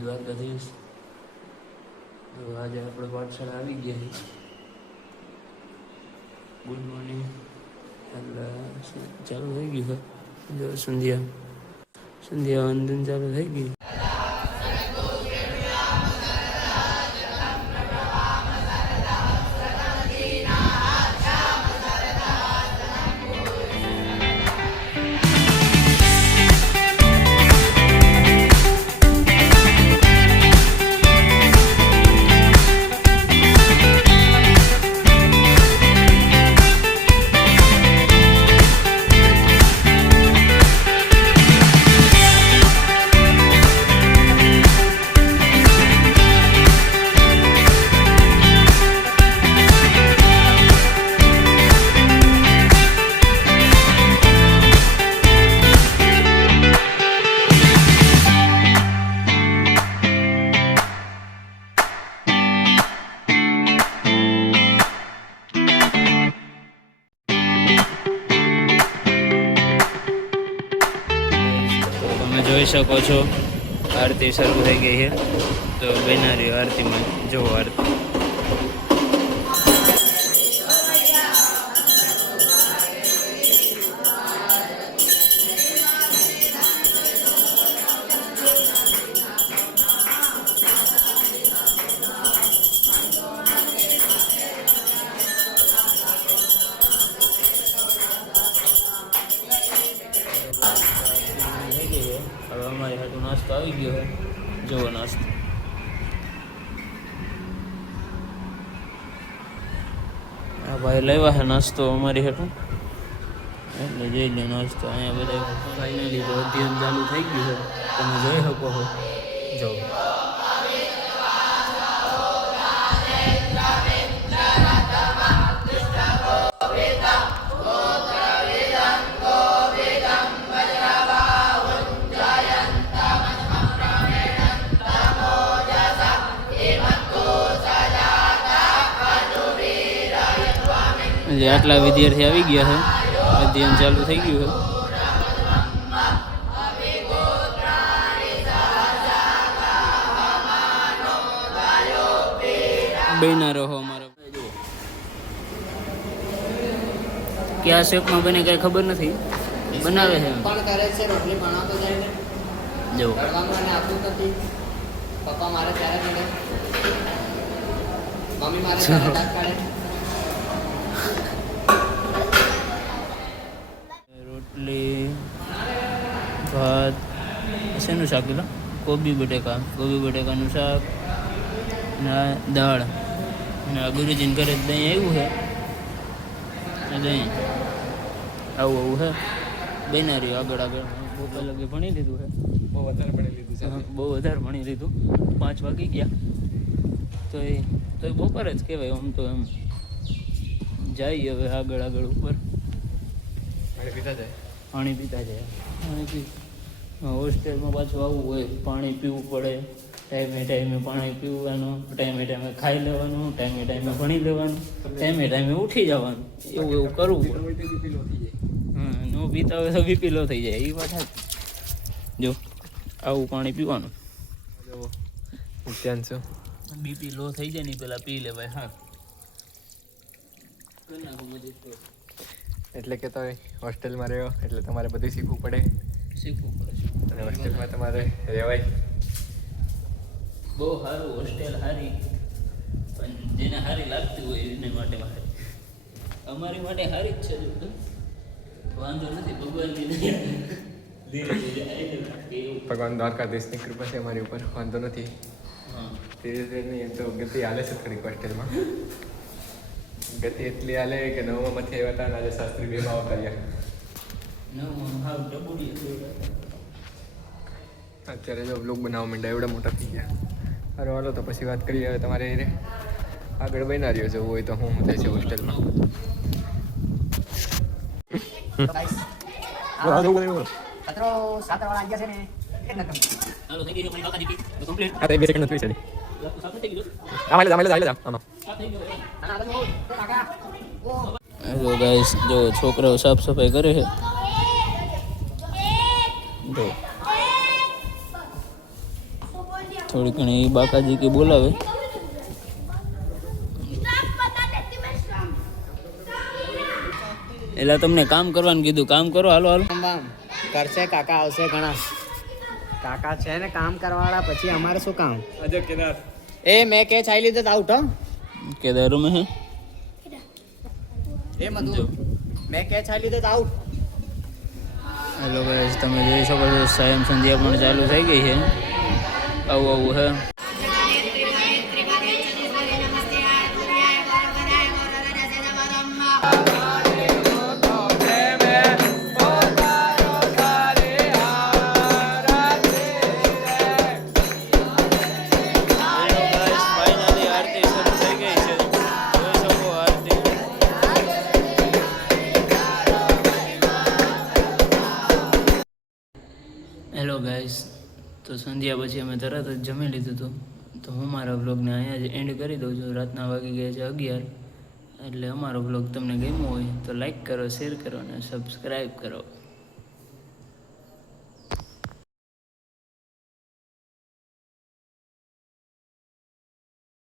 દ્વારકાધીશ. તો આજે આપણે પાઠશાળા આવી ગયા છીએ. Good morning. એટલે ચાલુ થઈ ગયું છે જો સંધ્યા વંદન ચાલુ થઈ ગયું. જોઈ શકો છો આરતી શરૂ થઈ ગઈ છે. તો બેનારી આરતીમાં જો આરતી હવે અમારી હાટું નાસ્તો આવી ગયો છે. જુઓ નાસ્તો આ ભાઈ લેવા છે નાસ્તો અમારી હાટું એટલે જોઈ લે નાસ્તો. અહીંયા બધા ફાઇનલી તો અધ્યયન ચાલુ થઈ ગયું છે. તમે જોઈ શકો છો. જો આટલા વિદ્યાર્થી આવી ગયા છે. અધ્યયન ચાલુ થઈ ગયું છે. બન્યા રહો અમારા. ક્યાં શેપમાં બને કઈ ખબર નથી. બનાવે છે પણ કરે છે રોટલી બનાવતો જાય ને જો મને આપતું નથી. પપ્પા મારે ત્યારે મળે, મમ્મી મારે ત્યારે દાંત કાઢે. રોટલી ભાત શેનું શાક લો કોબી બટેકાનું શાક અને દાળ અને આ ગુરુજીને ઘરે દહીં આવ્યું છે. દહીં આવું છે. બેનારી આગળ બહુ અલગ ભણી લીધું છે. બહુ વધારે ભણી લીધું. 5 વાગી ગયા તો એ બપોર જ કહેવાય. આમ તો એમ જાય હવે આગળ ઉપર પાણી પીતા જાય. હોસ્ટેલમાં પાછું આવું હોય, પાણી પીવું પડે. ટાઈમે પાણી પીવાનું, ટાઈમે ખાઈ લેવાનું, ટાઈમે ભણી લેવાનું, ટાઈમે ઉઠી જવાનું. એવું કરવું પડે. નો પીતા હોય તો બીપી લો થઈ જાય. એ વાત જો આવું પાણી પીવાનું. બીપી લો થઈ જાય ને પેલા પી લેવાય. હા એટલે કે તો હોસ્ટેલમાં રહ્યો એટલે તમારે બધું શીખવું પડે. અને હોસ્ટેલમાં તમારે રહેવાય. બહુ સારું હોસ્ટેલ સારી, પણ જેને સારી લાગતી હોય એને માટે અમારી માટે સારી જ છે. વાંધો નથી. ભગવાન દ્વારકાધીશની કૃપા છે અમારી ઉપર. વાંધો નથી. ધીરે ધીરે નહીં તો ગતિ હાલે છે થોડીક હોસ્ટેલમાં. ગતિ એટલી હાલે કે 9માંથી આવ્યા હતા આજે શાસ્ત્રી 2 માં કર્યા. અત્યારે જો બ્લોગ બનાવવા માંડ્યા એવડા મોટા થઈ ગયા. સારું હાલો તો પછી વાત કરીએ. હવે તમારે આગળ બના રહ્યો જવું હોય તો હું થાય છે હોસ્ટેલમાં. કચરો સાતરવાળા ગયા છે ને એક નકમ. હાલો થઈ ગઈ પણ કાકા દીપી કમ્પ્લીટ. આ તો 2 સેકન્ડ નથી છે. સાફ થઈ ગયું. આમાં આમાં આમાં હેલો ગાઈસ, જો છોકરાઓ સાફ સફાઈ કરે છે. જો થોડી ઘણી બાકાજી કે બોલાવે. એટલે તમને કામ કરવાનું કીધું, કામ કરો. હાલો હાલો. કરશે કાકા, આવશે ઘણા કાકા છે ને કામ કરવાવાળા. પછી અમારે શું કામ? અજય કેદાર એ મેં કે ચાઈ લીધું તો આઉટ હો. કેદાર રૂમ હે. એ મધુ મેં કે ચાઈ લીધું તો આઉટ. હેલો ગાઈસ, તમે જોઈ શકો છો સાયમ સંધ્યા પણ ચાલુ થઈ ગઈ છે. આવું આવું હે. હેલો ગાઈસ, તો સંધ્યા પછી અમે તરત જ જમી લીધું હતું. તો હું મારા વ્લોગને અહીંયા જ એન્ડ કરી દઉં છું. રાતના વાગી ગયા છે 11. એટલે અમારો વ્લોગ તમને ગમ્યો હોય તો લાઈક કરો, શેર કરો અને સબસ્ક્રાઈબ કરો.